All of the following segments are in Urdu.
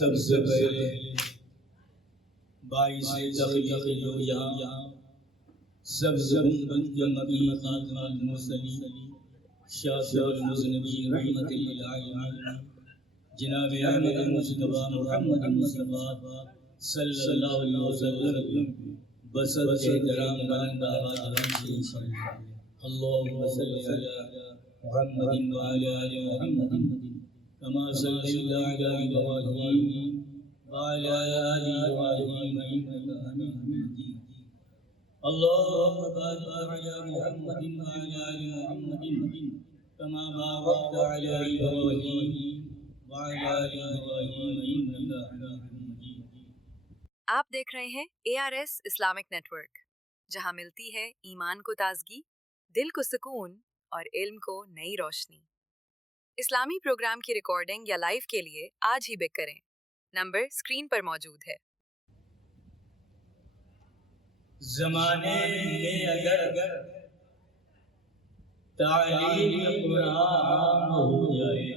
سب سے پہلے باعث تخلیق جو یہاں سبز گنبد کے نبی خاتم المرسلین شافع المذنبین رحمت للعالمین جناب احمد مصطفیٰ محمد مصطفیٰ صلی اللہ علیہ وسلم بسط احترام بلند آواز سے اللہم صلی علی محمد وعلی آل محمد كما صليت على إبراهيم وعلى آل إبراهيم إنك حميد مجيد اللهم بارك على محمد وعلى آل محمد كما باركت على إبراهيم وعلى آل إبراهيم إنك حميد مجيد۔ آپ دیکھ رہے ہیں ARS اسلامک نیٹ ورک، جہاں ملتی ہے ایمان کو تازگی، دل کو سکون اور علم کو نئی روشنی۔ اسلامی پروگرام کی ریکارڈنگ یا لائیو کے لیے آج ہی بک کریں، نمبر اسکرین پر موجود ہے۔ زمانے میں اگر تعلیم قرآن ہو جائے،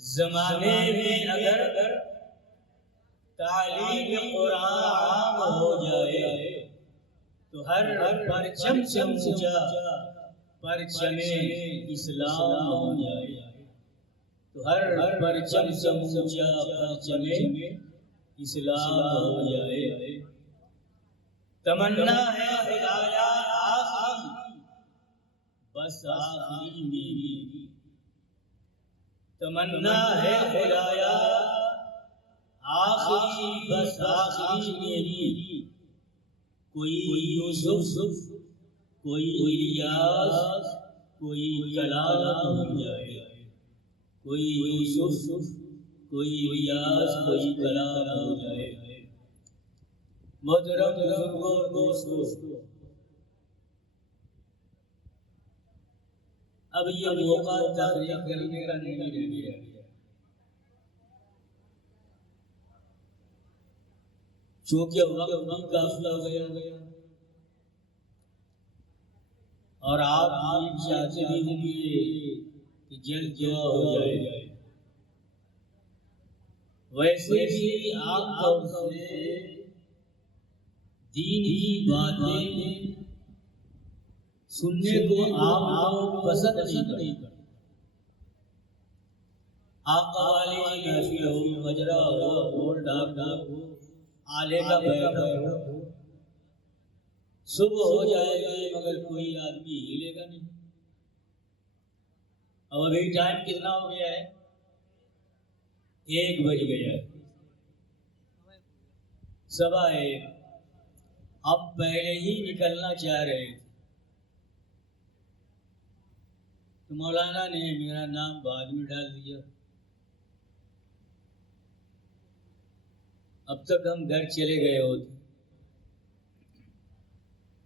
زمانے میں اگر تعلیم قرآن ہو جائے تو ہر پرچم سے اونچا پرچم اسلام ہو جائے، تو ہر پرچم سے اونچا پرچم اسلام ہو جائے۔ تمنا ہے خدایا آخری بس آخری میری، تمنا ہے خدایا آخری بس آخری میری، کوئی یوسف کوئی الیاس کوئی کلام ہو جائے، کوئی یوسف کوئی الیاس کوئی کلام ہو جائے۔ محترم بزرگوں اور دوستوں، اب یہ موقع تقریر کرنے کا نہیں رہ گیا، چونکہ وقت بھی کافی ہو گیا اور آپ چاہتے بھی ہوں گے کہ جلد دعا ہو جائے۔ ویسے بھی عام طور سے دین کی باتیں سننے کو عام لوگ پسند نہیں کرتے۔ آقا والے کی محفل ہو، مجرا ہو، ڈھول ڈھاکا ہو، آلے کا بیٹھا ہو، صبح ہو جائے گا مگر کوئی آدمی ہلے گا نہیں۔ اب ابھی ٹائم کتنا ہو گیا ہے؟ 1 بج گیا ہے، 1:15۔ اب پہلے ہی نکلنا چاہ رہے تھے تو مولانا نے میرا نام بعد میں ڈال دیا۔ اب تک ہم گھر چلے گئے ہوتے۔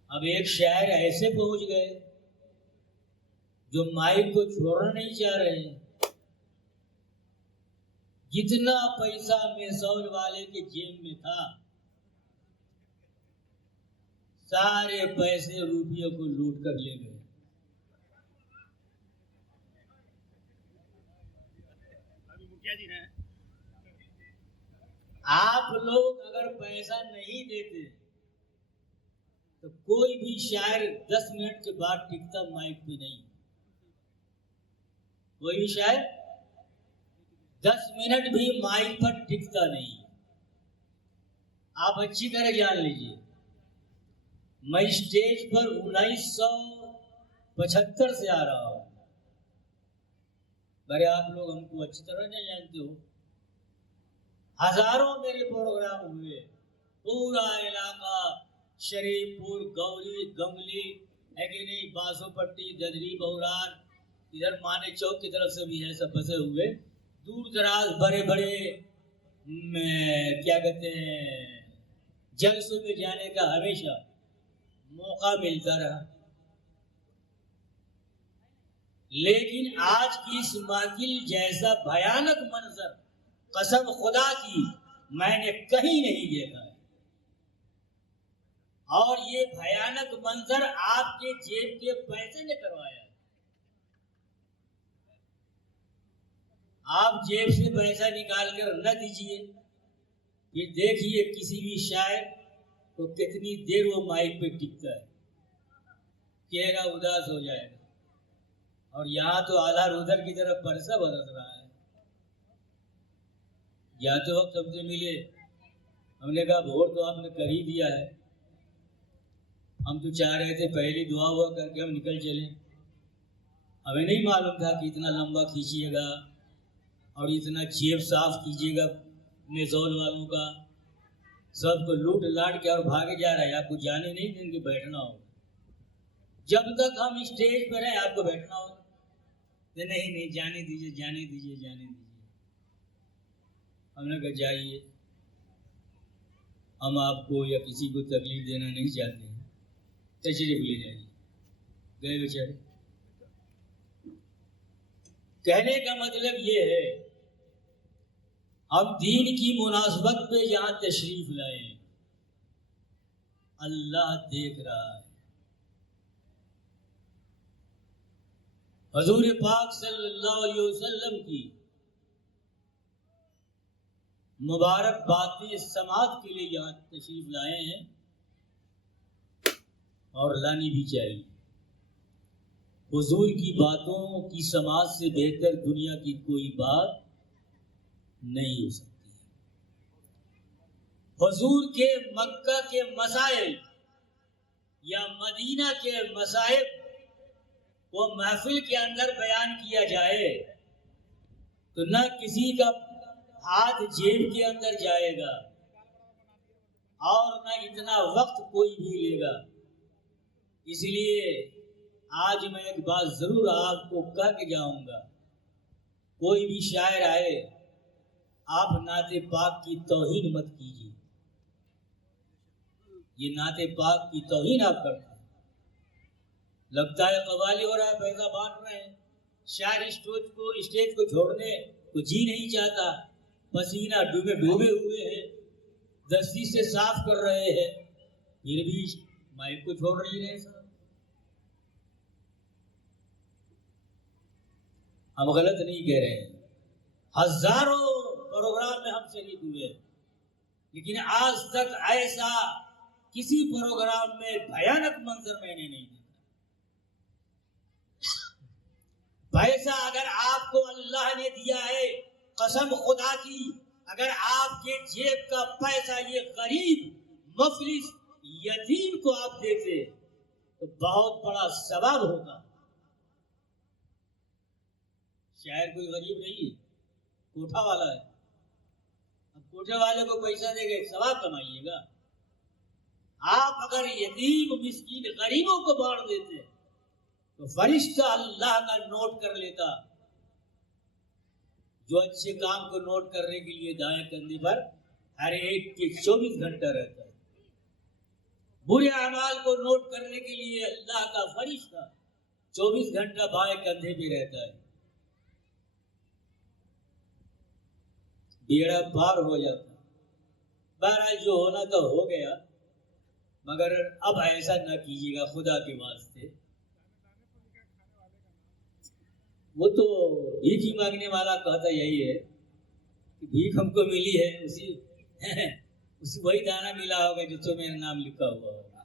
اب ایک شاعر ایسے پہنچ گئے جو مائک کو چھوڑنا نہیں چاہ رہے ہیں۔ جتنا پیسہ میسول والے کے جیب میں تھا، سارے پیسے روپیوں کو لوٹ کر لے گئے۔ آپ لوگ اگر پیسہ نہیں دیتے تو کوئی بھی شاعر 10 منٹ کے بعد ٹکتا مائک پہ نہیں، کوئی بھی شاعر 10 منٹ بھی مائک پر ٹکتا نہیں۔ آپ اچھی طرح جان لیجئے، میں اسٹیج پر 1975 سے آ رہا ہوں، برے آپ لوگ ہم کو اچھی طرح نہیں جانتے ہو۔ ہزاروں میرے پروگرام ہوئے، پورا علاقہ شریف پور، گوری، گنگلی ہے کہ نہیں، باسو پٹی، ددری، بہران، ادھر مانے چوک کی طرف سے بھی ہے، سب بسے ہوئے۔ دور دراز بڑے بڑے کیا کہتے ہیں جلسوں میں جانے کا ہمیشہ موقع ملتا رہا، لیکن آج کی اس محفل جیسا بھیانک منظر قسم خدا کی میں نے کہیں نہیں دیکھا ہے۔ اور یہ بھیانک منظر آپ کے جیب کے پیسے نے کروایا ہے۔ آپ جیب سے پیسہ نکال کر نہ دیجیے، پھر دیکھیے کسی بھی شاعر کو کتنی دیر وہ مائک پہ ٹکتا ہے، چہرہ اداس ہو جائے گا. اور یہاں تو آدھار ادھر کی طرف برسا برس رہا ہے. یا تو وقت ہم سے ملے، ہم نے کہا ووٹ تو آپ نے کر ہی دیا ہے، ہم تو چاہ رہے تھے پہلی دعا ہوا کر کے ہم نکل چلیں. ہمیں نہیں معلوم تھا کہ اتنا لمبا کھینچیے گا اور اتنا جیب صاف کیجیے گا میزول والوں کا، سب کو لوٹ لاٹ کے اور بھاگے جا رہا ہے. آپ کو جانے نہیں دیں گے، بیٹھنا ہوگا. جب تک ہم اسٹیج پر ہیں آپ کو بیٹھنا ہوگا. نہیں جانے دیجیے جانے دیجیے جانے دیجیے. ہم نے کہا جائیے، ہم آپ کو یا کسی کو تکلیف دینا نہیں چاہتے ہیں، تشریف لے جائیے. گئے بیچارے. کہنے کا مطلب یہ ہے ہم دین کی مناسبت پہ یہاں تشریف لائے ہیں، اللہ دیکھ رہا ہے. حضور پاک صلی اللہ علیہ وسلم کی مبارک باتیں سماعت کے لیے یہاں تشریف لائے ہیں، اور لانی بھی چاہیے. حضور کی باتوں کی سماعت سے بہتر دنیا کی کوئی بات نہیں ہو سکتی. حضور کے مکہ کے مسائل یا مدینہ کے مسائل وہ محفل کے اندر بیان کیا جائے تو نہ کسی کا ہاتھ جیب کے اندر جائے گا اور نہ اتنا وقت کوئی بھی لے گا. اس لیے آج میں ایک بات ضرور آپ کو کہہ کے جاؤں گا، کوئی بھی شاعر آئے آپ نعت پاک کی توہین مت کیجیے. یہ نعت پاک کی توہین آپ کرتے ہیں. لگتا ہے قوالی ہو رہا ہے، پیسہ بانٹ رہے ہیں، شاعر اسٹیج کو چھوڑنے کو جی نہیں چاہتا، پسینہ ڈوبے ہوئے ہیں، دستی سے صاف کر رہے ہیں، پھر بھی مائک کو چھوڑ نہیں رہے. صاحب ہم غلط نہیں کہہ رہے ہیں، ہزاروں پروگرام میں ہم شریک ہوئے، لیکن آج تک ایسا کسی پروگرام میں بھیانک منظر میں نے نہیں دیکھا. پیسہ اگر آپ کو اللہ نے دیا ہے، قسم خدا کی اگر آپ کے جیب کا پیسہ یہ غریب مفلس یتیم کو آپ دیتے تو بہت بڑا ثواب ہوتا. شاعر کوئی غریب نہیں ہے، کوٹھا والا ہے. اب کوٹھے والے کو پیسہ دے گئے ثواب کمائیے گا. آپ اگر یتیم مسکین غریبوں کو بانٹ دیتے تو فرشتہ اللہ کا نوٹ کر لیتا. جو اچھے کام کو نوٹ کرنے کے لیے دائیں کندھے پر ہر ایک کے 24 گھنٹہ رہتا ہے، برے اعمال کو نوٹ کرنے کے لیے اللہ کا فرشتہ 24 گھنٹہ بائیں کندھے پہ رہتا ہے. بیڑا پار ہو جاتا. بہرحال جو ہونا تو ہو گیا، مگر اب ایسا نہ کیجیے گا خدا کے واسطے. وہ تو بھیک ہی مانگنے والا کہتا یہی ہے کہ بھیک ہم کو ملی ہے، اسی وہی دانہ ملا ہوگا جس میں میرا نام لکھا ہوا ہوگا،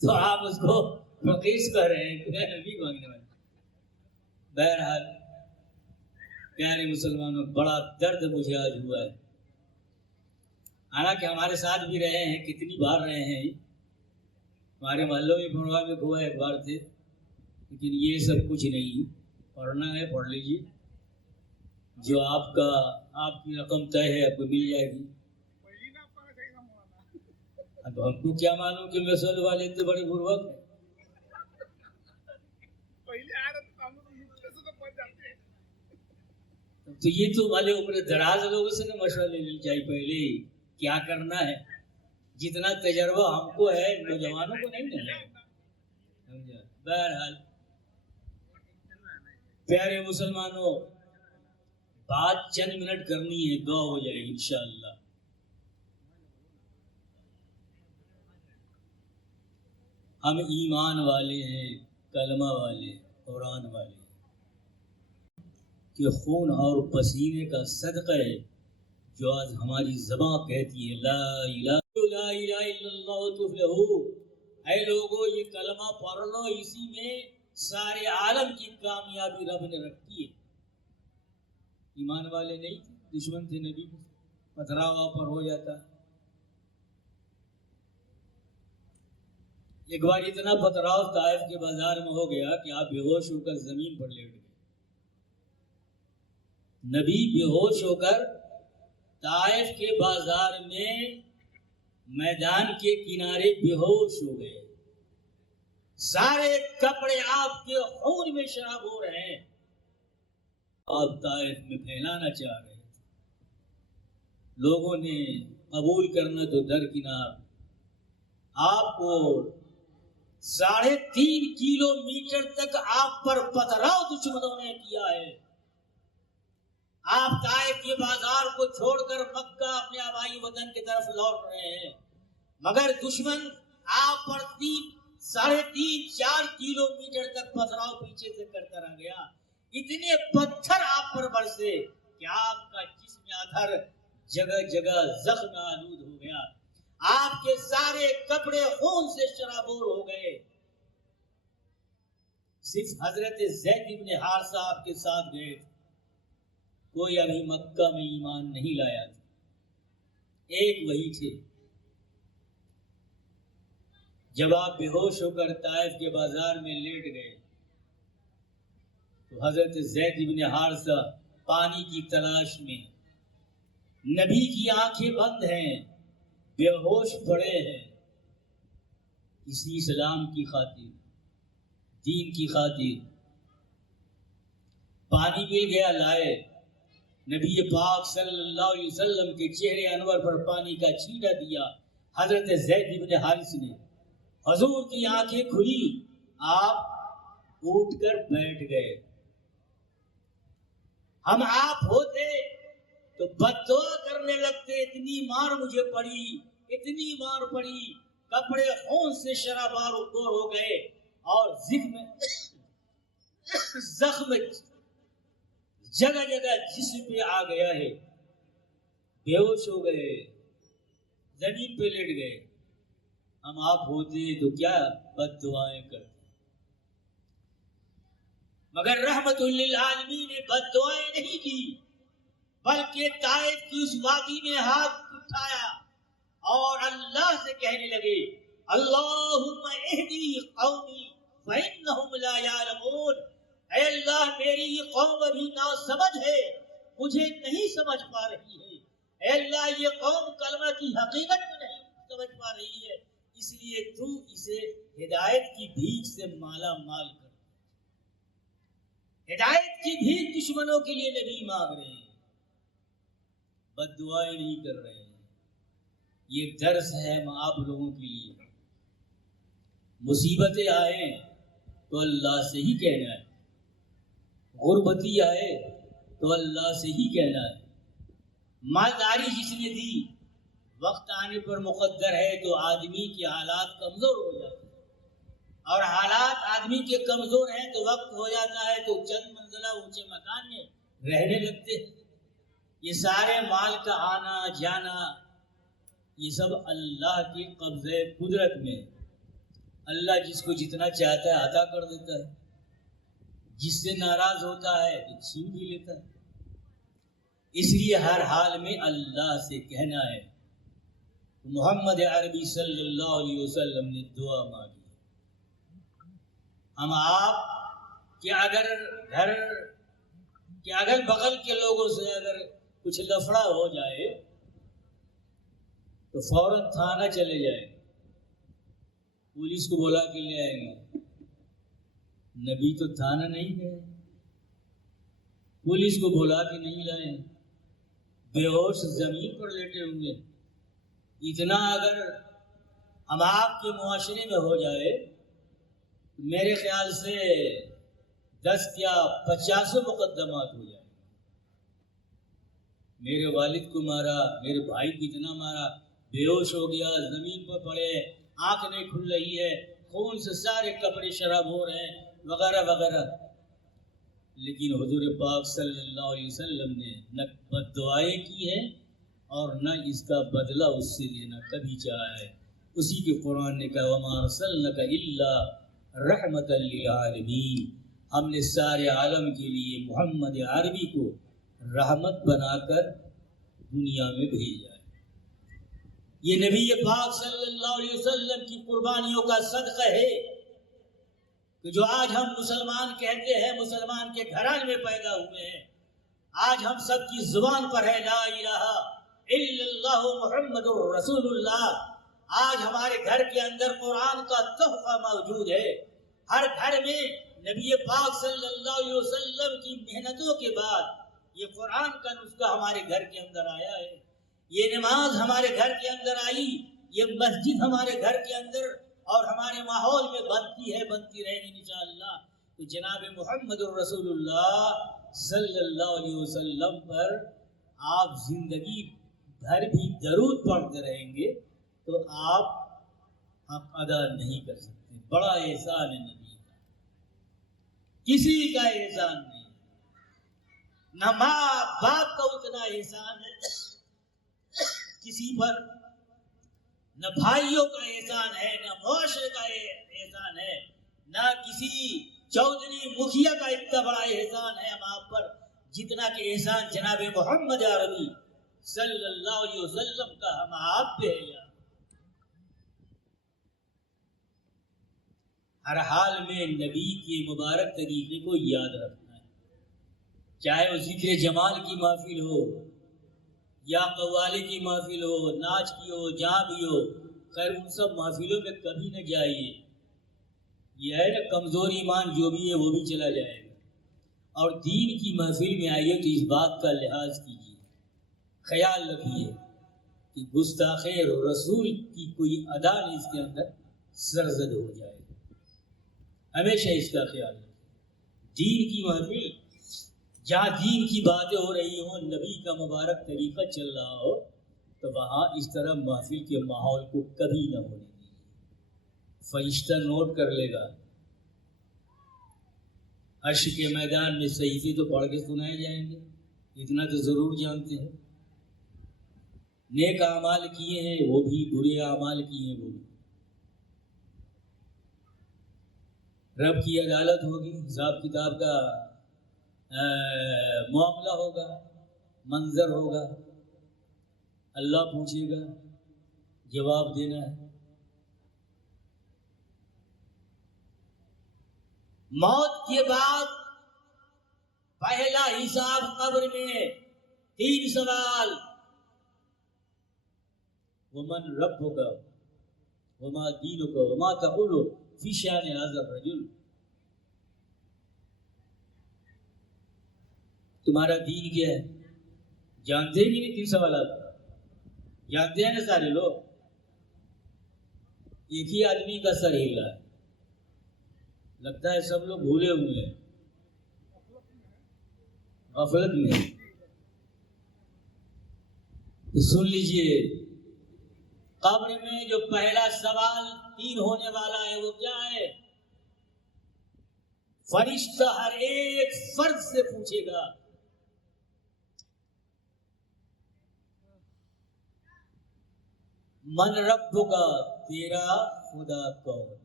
تو آپ اس کو فقیر کہہ رہے ہیں بھیک مانگنے والا. بہرحال پیارے مسلمانوں، بڑا درد مجھے آج ہوا ہے، حالانکہ ہمارے ساتھ بھی رہے ہیں، کتنی بار رہے ہیں، ہمارے محلوں میں پروگرام میں ہوا ایک بار تھے، لیکن یہ سب کچھ نہیں. پڑھنا ہے پڑھ لیجیے، جو آپ کی رقم طے ہے آپ کو مل جائے گی. اب ہم کو کیا معلوم کہ مسل والے تو بڑے بروک ہیں. تو یہ تو والے اوپر دراز لوگوں سے مشورہ لے لینا چاہیے پہلے کیا کرنا ہے. جتنا تجربہ ہم کو ہے نوجوانوں کو نہیں ہے. بہرحال پیارے مسلمانوں، بات چند منٹ کرنی ہے، دعا ہو جائے گی انشاءاللہ. ہم ایمان والے ہیں، کلمہ والے، قرآن والے. کے خون اور پسینے کا صدقہ ہے جو آج ہماری زبان کہتی ہے لا الہ الا اللہ تفلحو. اے لوگو یہ کلمہ پڑھ لو، اسی میں سارے عالم کی کامیابی رب نے رکھی ہے. ایمان والے نہیں تھے، دشمن تھے نبی کے، پتھراوا پر ہو جاتا. ایک بار اتنا پتھراؤ طائف کے بازار میں ہو گیا کہ آپ بے ہوش ہو کر زمین پر لیٹ گئے. نبی بے ہوش ہو کر طائف کے بازار میں میدان کے کنارے بے ہوش ہو گئے. سارے کپڑے آپ کے خون میں شراب ہو رہے ہیں. آپ طائف میں پھیلانا چاہ رہے تھے. لوگوں نے قبول کرنا تو درکنار، آپ کو 3.5 کلومیٹر تک آپ پر پتھراؤ دشمنوں نے کیا ہے. آپ طائف کے بازار کو چھوڑ کر مکہ اپنے آبائی وطن کی طرف لوٹ رہے ہیں، مگر دشمن آپ پر 3.5-4 کلومیٹر تک پتھراؤ پیچھے سے کرتا رہ گیا. اتنے پتھر آپ پر برسے کہ آپ کا جسم ادھر جگہ جگہ زخم آلود ہو گیا. آپ کے سارے کپڑے خون سے شرابور ہو گئے. صرف حضرت زید بن حارثہ آپ کے ساتھ گئے تھے. کوئی ابھی مکہ میں ایمان نہیں لایا تھا، ایک وہی تھے. جب آپ بے ہوش ہو کر طائف کے بازار میں لیٹ گئے تو حضرت زید بن حارثہ پانی کی تلاش میں، نبی کی آنکھیں بند ہیں، بے ہوش پڑے ہیں. اسی اسلام کی خاطر، دین کی خاطر پانی مل گیا، لائے. نبی پاک صلی اللہ علیہ وسلم کے چہرے انور پر پانی کا چھینٹا دیا. حضرت زید بن حارث نے، حضور کی آنکھیں کھلی، آپ اٹھ کر بیٹھ گئے. ہم آپ ہوتے تو بددعا کرنے لگتے، اتنی مار مجھے پڑی، اتنی مار پڑی، کپڑے خون سے شرابار ہو گئے اور زخم جگہ جگہ جسم پہ آ گیا ہے. بے ہوش ہو گئے، زمین پہ لیٹ گئے. ہم آپ ہوتے تو کیا بد دعائیں کرتے، مگر رحمت للعالمین نے بد دعائیں نہیں کی، بلکہ طائف کی اس وادی میں ہاتھ اٹھایا اور اللہ سے کہنے لگے اللہم اہدی قومی فإنہم لا یعلمون. اے اللہ میری یہ قوم ابھی ناسمجھ ہے، مجھے نہیں سمجھ پا رہی ہے. اے اللہ یہ قوم کلمہ کی حقیقت کو نہیں سمجھ پا رہی ہے، اس لیے تو اسے ہدایت کی بھیک سے مالا مال کر. ہدایت کی بھیک دشمنوں کے لیے نبی مانگ رہے ہیں، بد دعائیں نہیں کر رہے ہیں. یہ درس ہے ہم آپ لوگوں کے لیے. مصیبتیں آئیں تو اللہ سے ہی کہنا ہے، غربتی آئے تو اللہ سے ہی کہنا ہے. مالداری جس نے دی، وقت آنے پر مقدر ہے تو آدمی کے حالات کمزور ہو جاتے ہیں، اور حالات آدمی کے کمزور ہیں تو وقت ہو جاتا ہے تو چند منزلہ اونچے مکان میں رہنے لگتے ہیں. یہ سارے مال کا آنا جانا یہ سب اللہ کے قبضے قدرت میں. اللہ جس کو جتنا چاہتا ہے عطا کر دیتا ہے، جس سے ناراض ہوتا ہے تو چھین بھی لیتا ہے. اس لیے ہر حال میں اللہ سے کہنا ہے. محمد عربی صلی اللہ علیہ وسلم نے دعا مانگی. ہم آپ کے اگر بغل کے لوگوں سے اگر کچھ لفڑا ہو جائے تو فوراً تھانہ چلے جائیں، پولیس کو بلا کے لے آئیں گے. نبی تو تھانہ نہیں گئے، پولیس کو بلا کے نہیں لائیں، بے ہوش زمین پر لیٹے ہوں گے. اتنا اگر ہم آپ کے معاشرے میں ہو جائے تو میرے خیال سے 10 یا 50 مقدمات ہو جائیں. میرے والد کو مارا، میرے بھائی کو اتنا مارا، بے ہوش ہو گیا، زمین پر پڑے، آنکھ نہیں کھل رہی ہے، خون سے سارے کپڑے شراب ہو رہے ہیں وغیرہ وغیرہ. لیکن حضور پاک صلی اللہ علیہ وسلم نے نہ بد دعائیں کی ہیں اور نہ اس کا بدلہ اس سے لینا کبھی چاہا ہے. اسی کے قرآن نے کہا وَمَا أَرْسَلْنَاكَ إِلَّا رَحْمَةً لِّلْعَالَمِينَ، ہم نے سارے عالم کے لیے محمد عربی کو رحمت بنا کر دنیا میں بھیجا ہے. یہ نبی پاک صلی اللہ علیہ وسلم کی قربانیوں کا صدقہ ہے کہ جو آج ہم مسلمان کہتے ہیں، مسلمان کے گھرانے میں پیدا ہوئے ہیں. آج ہم سب کی زبان پر ہے لا الہ الا اللہ محمد رسول اللہ. آج ہمارے گھر کے اندر قرآن کا تحفہ موجود ہے. ہر گھر میں نبی پاک صلی اللہ علیہ وسلم کی محنتوں کے بعد یہ قرآن کا نسخہ ہمارے گھر کے اندر آیا ہے. یہ نماز ہمارے گھر کے اندر آئی، یہ مسجد ہمارے گھر کے اندر اور ہمارے ماحول میں بنتی ہے، بنتی رہے گی انشاءاللہ. تو جناب محمد رسول اللہ صلی اللہ علیہ وسلم پر آپ زندگی بھر بھی درود پڑھتے رہیں گے تو آپ حق ادا نہیں کر سکتے. بڑا احسان ہے نبی کا، کسی کا احسان نہیں. نہ ماں باپ کا اتنا احسان ہے کسی پر، نہ بھائیوں کا احسان ہے، نہ معاشرے کا احسان ہے، نہ کسی چودھری مکھیا کا اتنا بڑا احسان ہے ہم آپ پر جتنا کہ احسان جناب محمد عربی صلی اللہ علیہ وسلم کا ہم آپ پہ ہے. ہر حال میں نبی کے مبارک طریقے کو یاد رکھنا ہے، چاہے وہ ذکر جمال کی محفل ہو یا قوالی کی محفل ہو، ناچ کی ہو، جہاں بھی ہو. خیر ان سب محفلوں میں کبھی نہ جائیے. یہ ہے نا کمزور ایمان جو بھی ہے وہ بھی چلا جائے گا. اور دین کی محفل میں آئیے تو اس بات کا لحاظ کیجیے، خیال رکھیے کہ گستاخ رسول کی کوئی ادا نہیں اس کے اندر سرزد ہو جائے. ہمیشہ اس کا خیال رکھیں. دین کی محفل جہاں دین کی باتیں ہو رہی ہوں، نبی کا مبارک طریقہ چل رہا ہو، تو وہاں اس طرح محفل کے ماحول کو کبھی نہ ہونے دیجیے. فرشتہ نوٹ کر لے گا. عرش کے میدان میں صحیفے تو پڑھ کے سنائے جائیں گے، اتنا تو ضرور جانتے ہیں. نیک اعمال کیے ہیں وہ بھی، برے اعمال کیے ہیں وہ بھی. رب کی عدالت ہوگی، حساب کتاب کا معاملہ ہوگا، منظر ہوگا، اللہ پوچھے گا، جواب دینا ہے. موت کے بعد پہلا حساب قبر میں 3 سوال. ومن ربک وما دینک وما تقول فی شأن ھذا الرجل. تمہارا دین کیا ہے؟ جانتے ہی نہیں. 3 سوالات جانتے ہیں نا سارے لوگ. ایک ہی آدمی کا سر ہل رہا ہے، لگتا ہے سب لوگ بھولے ہوئے ہیں، غفلت میں. تو سن لیجئے، قبر میں جو پہلا سوال 3 ہونے والا ہے وہ کیا ہے؟ فرشتہ ہر ایک فرد سے پوچھے گا من ربک، تیرا خدا کون ہے؟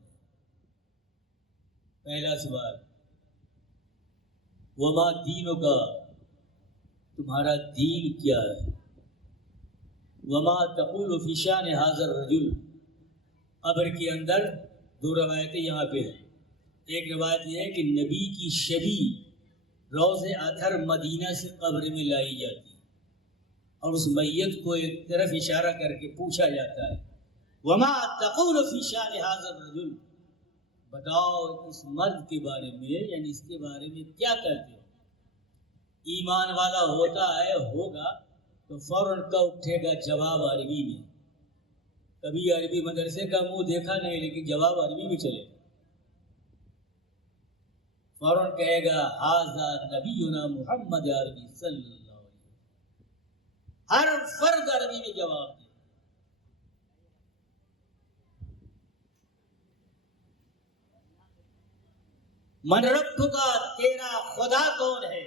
پہلا سوال. وما دینک، تمہارا دین کیا ہے؟ وما تقول فی شأن ھذا الرجل. قبر کے اندر 2 روایتیں یہاں پہ ہیں. ایک روایت یہ ہے کہ نبی کی شبیہ روض اطہر مدینہ سے قبر میں لائی جاتی ہے اور اس میت کو ایک طرف اشارہ کر کے پوچھا جاتا ہے وما تقول فی شأن ھذا الرجل، بتاؤ اس مرد کے بارے میں، یعنی اس کے بارے میں کیا کہتے ہو؟ ایمان والا ہوتا ہے ہوگا تو فوراً کا اٹھے گا جواب عربی میں. کبھی عربی مدرسے کا منہ دیکھا نہیں لیکن جواب عربی میں چلے گا. فوراً کہے گا ھذا نبینا محمد عربی صلی اللہ علیہ وسلم. ہر فرد عربی میں جواب دے. من رب کا تیرا خدا کون ہے؟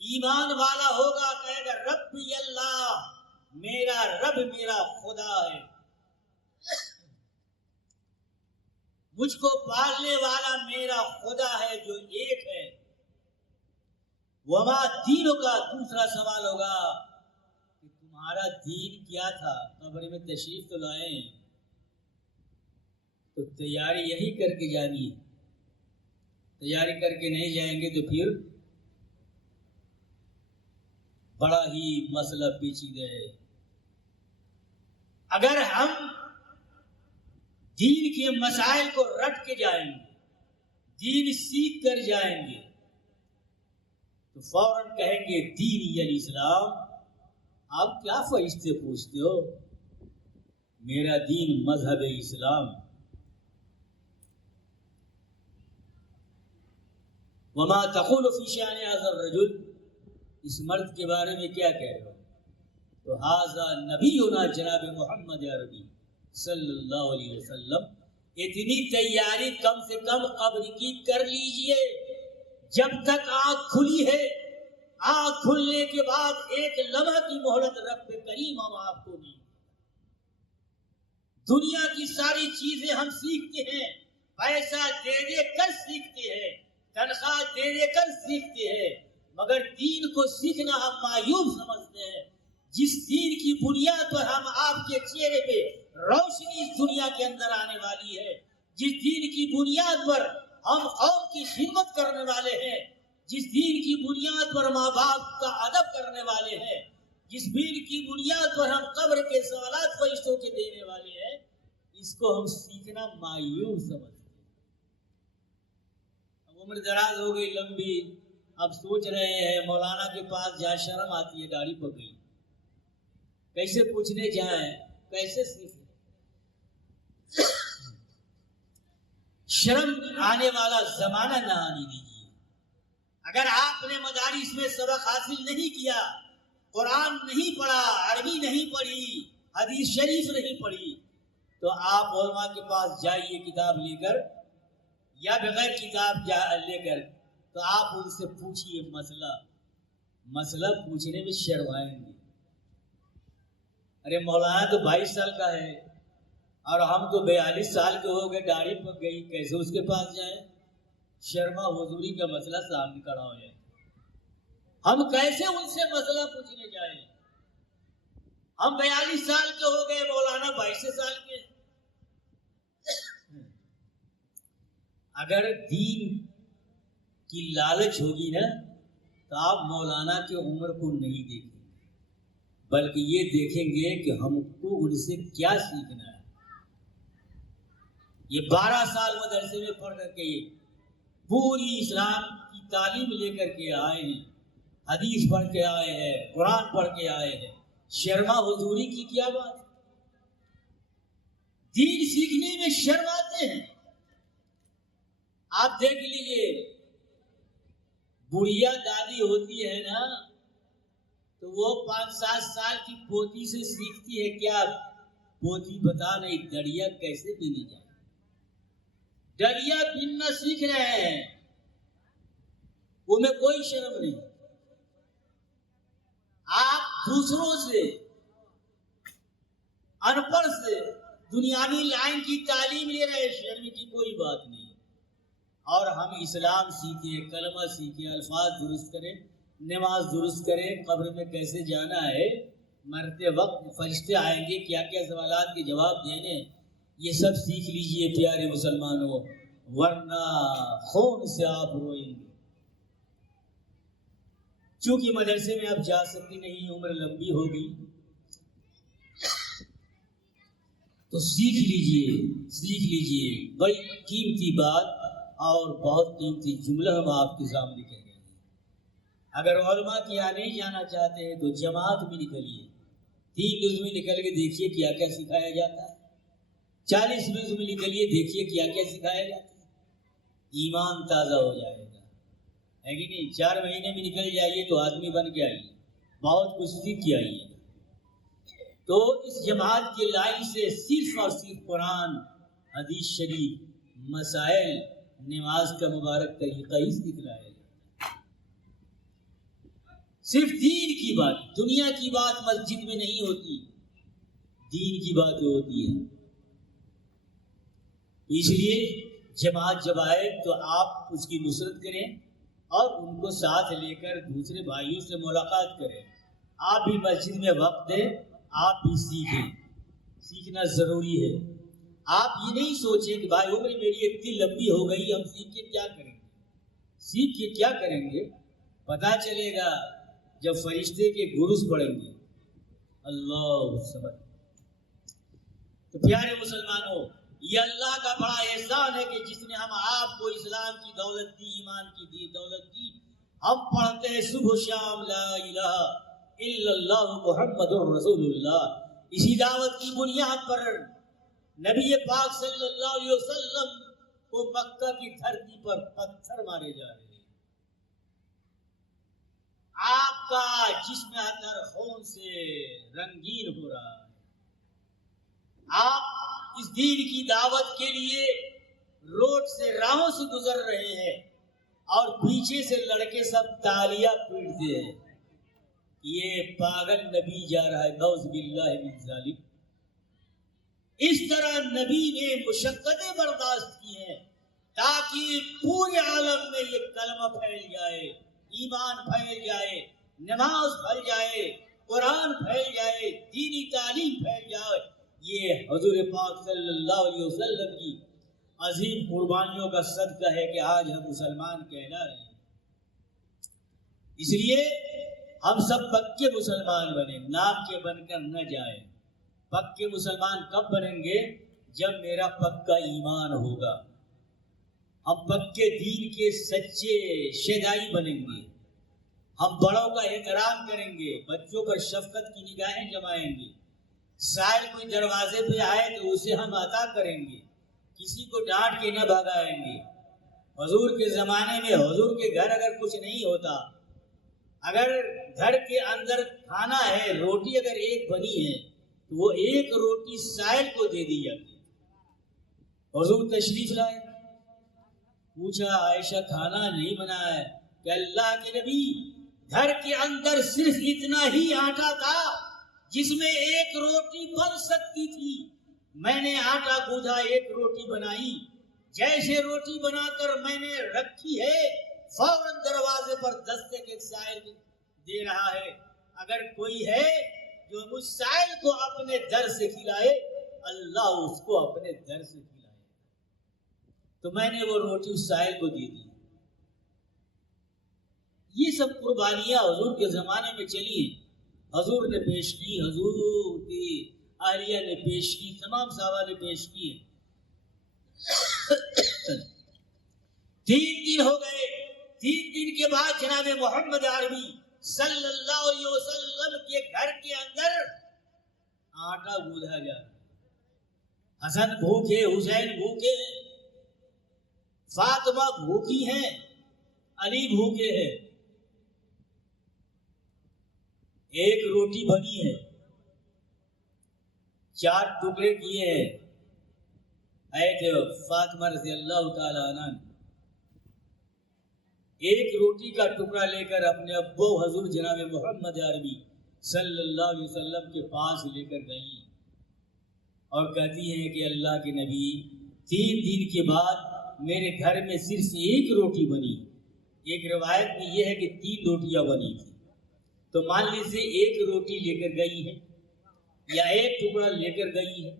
ایمان والا ہوگا کہے گا ربی اللہ، میرا رب میرا خدا ہے، مجھ کو پالنے والا میرا خدا ہے جو ایک ہے۔ وما دینوں کا دوسرا سوال ہوگا کہ تمہارا دین کیا تھا؟ قبر میں تشریف تو لائے ہیں تو تیاری یہی کر کے جانی ہے، تیاری کر کے نہیں جائیں گے تو پھر بڑا ہی مسئلہ پیچیدہ ہے۔ اگر ہم دین کے مسائل کو رٹ کے جائیں گے، دین سیکھ کر جائیں گے تو فوراً کہیں گے دین یعنی اسلام۔ آپ کیا فرشتے پوچھتے ہو؟ میرا دین مذہب اسلام۔ وما تقول فی شأن ھذا الرجل، اس مرد کے بارے میں کیا کہہ رہے ہو؟ تو ھذا نبینا جناب محمد عربی صلی اللہ علیہ وسلم، اتنی تیاری کم سے کم قبر کی کر لیجئے جب تک آنکھ کھلی ہے۔ آنکھ کھلنے کے بعد ایک لمحہ کی مہلت رب کریم ہم آپ کو دی۔ دنیا کی ساری چیزیں ہم سیکھتے ہیں، پیسہ دے دے کر سیکھتے ہیں، تنخواہ دے دے کر سیکھتے ہیں، مگر دین کو سیکھنا ہم معیوب سمجھتے ہیں۔ جس دین کی بنیاد پر ہم آپ کے چہرے پہ روشنی اس دنیا کے اندر آنے والی ہے، جس دین کی بنیاد پر ہم قوم کی خدمت کرنے والے ہیں، جس دین کی بنیاد پر ماں باپ کا ادب کرنے والے ہیں، جس دین کی بنیاد پر ہم قبر کے سوالات فرشتوں کے دینے والے ہیں، اس کو ہم سیکھنا معیوب سمجھتے ہیں۔ عمر دراز ہو گئی لمبی، اب سوچ رہے ہیں مولانا کے پاس جہاں شرم آتی ہے داڑھی پک گئی، کیسے پوچھنے جائیں، کیسے سیکھیں؟ شرم آنے والا زمانہ نہ آنے دیجیے۔ اگر آپ نے مدارس میں سبق حاصل نہیں کیا، قرآن نہیں پڑھا، عربی نہیں پڑھی، حدیث شریف نہیں پڑھی، تو آپ علماء کے پاس جائیے کتاب لے کر یا بغیر کتاب لے کر، تو آپ ان سے پوچھئے مسئلہ پوچھنے میں شرمائیں گے۔ ارے مولانا تو 22 سال کا ہے اور ہم تو 42 سال کے ہو گئے، داڑھی پک گئی، کیسے اس کے پاس جائیں؟ شرما حضوری کا مسئلہ سامنے کھڑا ہو جائے، ہم کیسے ان سے مسئلہ پوچھنے جائیں؟ ہم 42 سال کے ہو گئے، مولانا 22 سال کے۔ اگر دین کی لالچ ہوگی نا تو آپ مولانا کی عمر کو نہیں دیکھیں گے، بلکہ یہ دیکھیں گے کہ ہم کو ان سے کیا سیکھنا ہے۔ یہ 12 سال مدرسے میں پڑھ کر کے پوری اسلام کی تعلیم لے کر کے آئے ہیں، حدیث پڑھ کے آئے ہیں، قرآن پڑھ کے آئے ہیں، شرما حضوری کی کیا بات؟ دین سیکھنے میں شرماتے ہیں۔ آپ دیکھ لیجئے، بڑھیا دادی ہوتی ہے نا تو وہ 5-7 سال کی پوتی سے سیکھتی ہے کیا؟ پوتی بتا نہیں دڑیا کیسے بینی جائے، دڑیا بننا سیکھ رہے ہیں، وہ میں کوئی شرم نہیں۔ آپ دوسروں سے، ان پڑھ سے دنیاوی لائن کی تعلیم لے رہے، شرم کی کوئی بات نہیں۔ اور ہم اسلام سیکھیں، کلمہ سیکھیں، الفاظ درست کریں، نماز درست کریں، قبر میں کیسے جانا ہے، مرتے وقت فرشتے آئیں گے کیا کیا سوالات کے جواب دینے، یہ سب سیکھ لیجئے پیارے مسلمانوں، ورنہ خون سے آپ روئیں گے۔ چونکہ مدرسے میں آپ جا سکتے نہیں، عمر لمبی ہو گئی، تو سیکھ لیجئے۔ بڑی قیمتی بات اور بہت قیمتی جملہ ہم آپ کے سامنے کہہ رہے ہیں۔ اگر علماء کے یہاں نہیں جانا چاہتے ہیں تو جماعت میں نکلیے، 3 جز میں نکل کے دیکھیے کیا کیا سکھایا جاتا ہے، 40 جز میں نکلیے دیکھیے کیا کیا سکھایا جاتا ہے، ایمان تازہ ہو جائے گا، ہے کہ نہیں؟ 4 مہینے میں نکل جائیے تو آدمی بن کے آئیے، بہت کچھ سیکھ کے آئیے۔ تو اس جماعت کی لائن سے صرف اور صرف قرآن، حدیث شریف، مسائل، نماز کا مبارک طریقہ ہی سکھلایا جاتا ہے. صرف دین کی بات، دنیا کی بات مسجد میں نہیں ہوتی، دین کی باتیں ہوتی ہیں. اس لیے جماعت جب آئے تو آپ اس کی نصرت کریں اور ان کو ساتھ لے کر دوسرے بھائیوں سے ملاقات کریں. آپ بھی مسجد میں وقت دیں، آپ بھی سیکھیں، سیکھنا ضروری ہے. آپ یہ نہیں سوچیں کہ بھائی عمر میری اتنی لمبی ہو گئی، ہم سیکھ کے کیا کریں گے. سیکھ کے کیا کریں گے پتہ چلے گا جب فرشتے کے گرز پڑیں گے. اللہ سبحان. تو پیارے مسلمانوں، یہ اللہ کا بڑا احسان ہے کہ جس نے ہم آپ کو اسلام کی دولت دی، ایمان کی دولت دی. ہم پڑھتے ہیں صبح شام لا الہ الا اللہ محمد رسول اللہ. اسی دعوت کی بنیاد پر نبی پاک صلی اللہ علیہ وسلم کو مکہ کی دھرتی پر پتھر مارے جا رہے ہیں. آپ کا جسم اطہر خون سے رنگین ہو رہا ہے. آپ اس دین کی دعوت کے لیے روڈ سے راہوں سے گزر رہے ہیں اور پیچھے سے لڑکے سب تالیاں پیٹتے ہیں. یہ پاگل نبی جا رہا ہے، نعوذ باللہ من ذالک. اس طرح نبی نے مشقتیں برداشت کی ہیں تاکہ پورے عالم میں یہ کلمہ پھیل جائے، ایمان پھیل جائے، نماز پھیل جائے، قرآن پھیل جائے، دینی تعلیم پھیل جائے. یہ حضور پاک صلی اللہ علیہ وسلم کی عظیم قربانیوں کا صدقہ ہے کہ آج ہم مسلمان کہلا رہے ہیں. اس لیے ہم سب پکے مسلمان بنیں، نام کے بن کر نہ جائیں. پکے مسلمان کب بنیں گے؟ جب میرا پکا ایمان ہوگا. ہم پکے دین کے سچے شیدائی بنیں گے. ہم بڑوں کا احترام کریں گے، بچوں پر شفقت کی نگاہیں جمائیں گے. سائل کوئی دروازے پہ آئے تو اسے ہم عطا کریں گے، کسی کو ڈانٹ کے نہ بھگائیں گے. حضور کے زمانے میں حضور کے گھر اگر کچھ نہیں ہوتا، اگر گھر کے اندر کھانا ہے، روٹی اگر ایک بنی ہے تو وہ ایک روٹی سائل کو دے دی جاتی. حضور تشریف لائے، پوچھا عائشہ کھانا نہیں بنا ہے کہ اللہ کے نبی گھر کے اندر صرف اتنا ہی آٹا تھا جس میں ایک روٹی بن سکتی تھی. میں نے آٹا گوندھا، ایک روٹی بنائی. جیسے روٹی بنا کر میں نے رکھی ہے، فوراً دروازے پر دستک ایک سائل دے رہا ہے. اگر کوئی ہے جو اس سائل کو اپنے در سے کھلائے، اللہ اس کو اپنے در سے کھلائے. تو میں نے وہ روٹی اس سائل کو دے دی. یہ سب قربانیاں حضور کے زمانے میں چلی ہیں. حضور نے پیش کی، حضور کی اہلیہ نے پیش کی، تمام صحابہ نے پیش کی. 3 دن ہو گئے. 3 دن کے بعد جناب محمد عربی صلی اللہ علیہ وسلم کے گھر کے اندر آٹا گوندھا جا رہا. حسن بھوکے، حسین بھوکے ہیں، فاطمہ بھوکی ہیں، علی بھوکے ہیں. ایک روٹی بنی ہے، 4 ٹکڑے کیے ہیں. فاطمہ رضی اللہ تعالی عنہ ایک روٹی کا ٹکڑا لے کر اپنے ابو حضور جناب محمد عربی صلی اللہ علیہ وسلم کے پاس لے کر گئی اور کہتی ہیں کہ اللہ کے نبی 3 دن کے بعد میرے گھر میں صرف ایک روٹی بنی. ایک روایت میں یہ ہے کہ 3 روٹیاں بنی تھی. تو مان لیجیے ایک روٹی لے کر گئی ہے یا ایک ٹکڑا لے کر گئی ہے.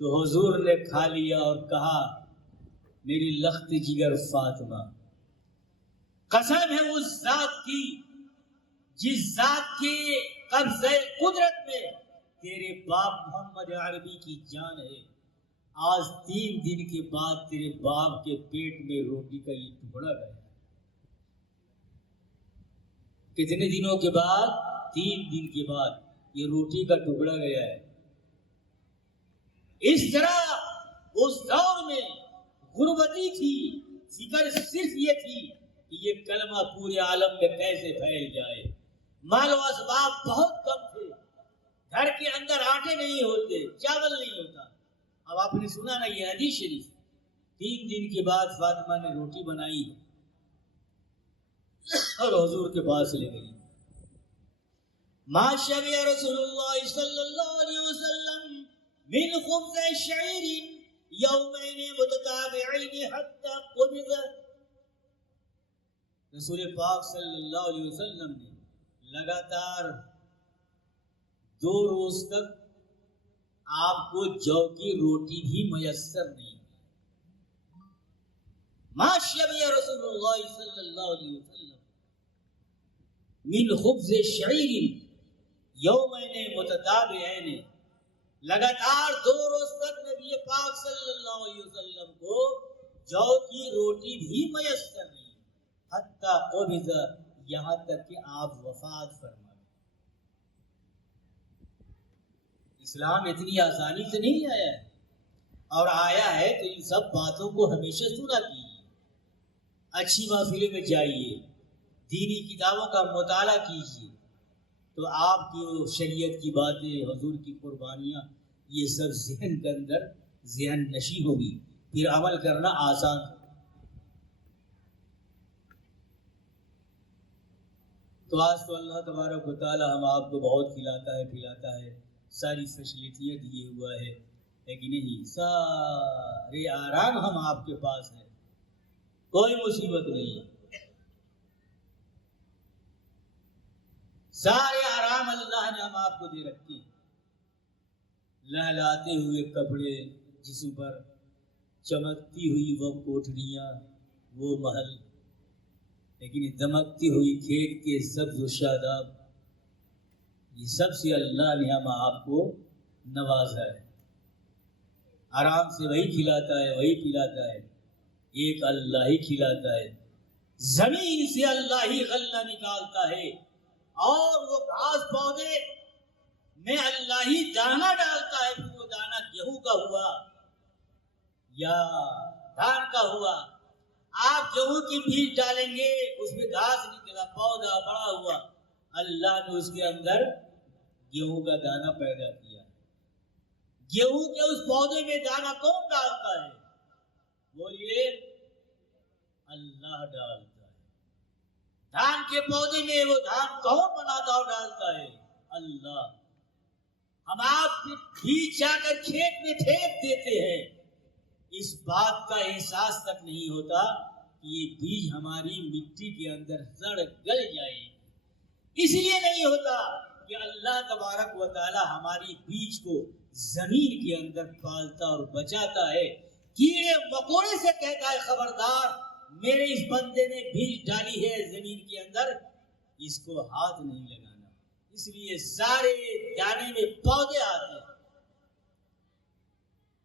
تو حضور نے کھا لیا اور کہا میری لخت جگر فاطمہ، قسم ہے اس ذات کی جس ذات کے قبضہ قدرت میں تیرے باپ محمد عربی کی جان ہے، آج 3 دن کے بعد تیرے باپ کے پیٹ میں روٹی کا یہ ٹکڑا گیا. کتنے دنوں کے بعد؟ 3 دن کے بعد یہ روٹی کا ٹکڑا گیا ہے. اس طرح اس دور میں غربتی تھی، فکر صرف یہ تھی کہ یہ کلمہ پورے عالم میں کیسے پھیل جائے. مال و اسباب بہت کم تھے، گھر کے اندر آٹے نہیں ہوتے، چاول نہیں ہوتا. اب آپ نے سنا نا یہ حدیث شریف 3 دن کے بعد فاطمہ نے روٹی بنائی اور حضور کے پاس لے گئی. ما شبع رسول اللہ صلی اللہ علیہ وسلم من خبز شعیر یومین متتابعین حتی قبض. رسول پاک صلی اللہ علیہ وسلم نے لگاتار 2 روز تک آپ کو جو کی روٹی بھی میسر نہیں. ما شبع رسول اللہ صلی اللہ علیہ وسلم من خبز شعیر یومین متتابعین. لگاتار 2 روز تک نبی پاک صلی اللہ علیہ وسلم کو جو کی روٹی بھی میسر نہیں. حتی قبض، یہاں تک کہ آپ وفات فرما گئے. اسلام اتنی آسانی سے نہیں آیا ہے، اور آیا ہے تو ان سب باتوں کو ہمیشہ سنا کیجیے. اچھی محفلوں میں جائیے، دینی کتابوں کا مطالعہ کیجیے، تو آپ کی وہ شریعت کی باتیں، حضور کی قربانیاں، یہ سب ذہن کے اندر ذہن نشین ہوگی، پھر عمل کرنا آسان ہوگا. تو آج تو اللہ تبارک و تعالی ہم آپ کو بہت کھلاتا ہے پلاتا ہے، ساری فیسلٹیاں دیے ہوا ہے کہ نہیں، سارے آرام ہم آپ کے پاس ہیں، کوئی مصیبت نہیں ہے. سارے آرام اللہ نے ہم آپ کو دے رکھے. لہلاتے ہوئے کپڑے جسم پر، چمکتی ہوئی وہ کوٹھریاں، وہ محل، لیکن دمکتی ہوئی کھیت کے سبز و شاداب، یہ سب سے اللہ نے ہم آپ کو نوازا ہے. آرام سے وہی کھلاتا ہے، وہی پلاتا ہے، ایک اللہ ہی کھلاتا ہے. زمین سے اللہ ہی غلہ نکالتا ہے، اور وہ گھاس پودے میں اللہ ہی دانہ ڈالتا ہے. پھر وہ دانہ گیہوں کا ہوا یا دھان کا ہوا، آپ گیہوں کی بیج ڈالیں گے، اس میں گھاس نکلا، پودا بڑا ہوا، اللہ نے اس کے اندر گیہوں کا دانہ پیدا کیا. گیہوں کے اس پودے میں دانہ کون ڈالتا ہے؟ بولیے، اللہ ڈالتا ہے. دھان کے پودے میں وہ دھان کون بناتا اور ڈالتا ہے؟ اللہ. ہم آپ بیج جا کر کھیت میں پھینک دیتے ہیں، اس بات کا احساس تک نہیں ہوتا کہ یہ بیج ہماری مٹی کے اندر سڑ گل جائے. اس لیے نہیں ہوتا کہ اللہ تبارک و تعالی ہماری بیج کو زمین کے اندر پالتا اور بچاتا ہے. کیڑے مکوڑے سے کہتا ہے خبردار، میرے اس بندے نے بیج ڈالی ہے زمین کے اندر، اس کو ہاتھ نہیں لگانا. اس لیے سارے دانے میں پودے آتے ہیں،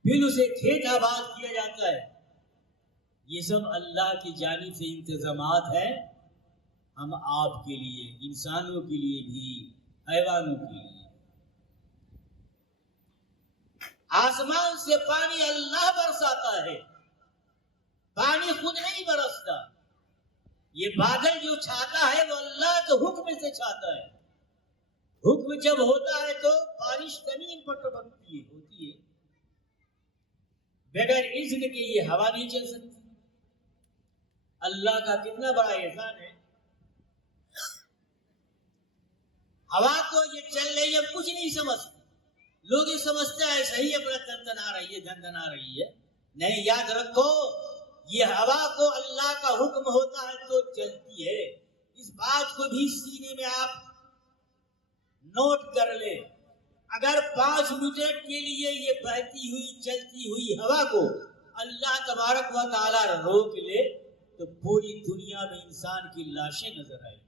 پھر اسے کھیت آباد کیا جاتا ہے. یہ سب اللہ کی جانب سے انتظامات ہیں ہم آپ کے لیے، انسانوں کے لیے بھی، حیوانوں کے لیے. آسمان سے پانی اللہ برساتا ہے، پانی خود نہیں برستا. یہ بادل جو چھاتا ہے وہ اللہ کے حکم سے چھاتا ہے. حکم جب ہوتا ہے تو بارش زمین پر ٹپکتی ہوتی ہے. بغیر اذن کے یہ ہوا نہیں چل سکتی. اللہ کا کتنا بڑا احسان ہے. ہوا تو یہ چل رہی ہے، کچھ نہیں سمجھتے. لوگ یہ سمجھتے ہیں صحیح اپنا دندن آ رہی ہے، دندن آ رہی ہے. نہیں، یاد رکھو یہ ہوا کو اللہ کا حکم ہوتا ہے تو چلتی ہے. اس بات کو بھی سینے میں آپ نوٹ کر لے. اگر 5 منٹ کے لیے یہ بہتی ہوئی چلتی ہوئی ہوا کو اللہ تبارک و تعالی روک لے تو پوری دنیا میں انسان کی لاشیں نظر آئیں.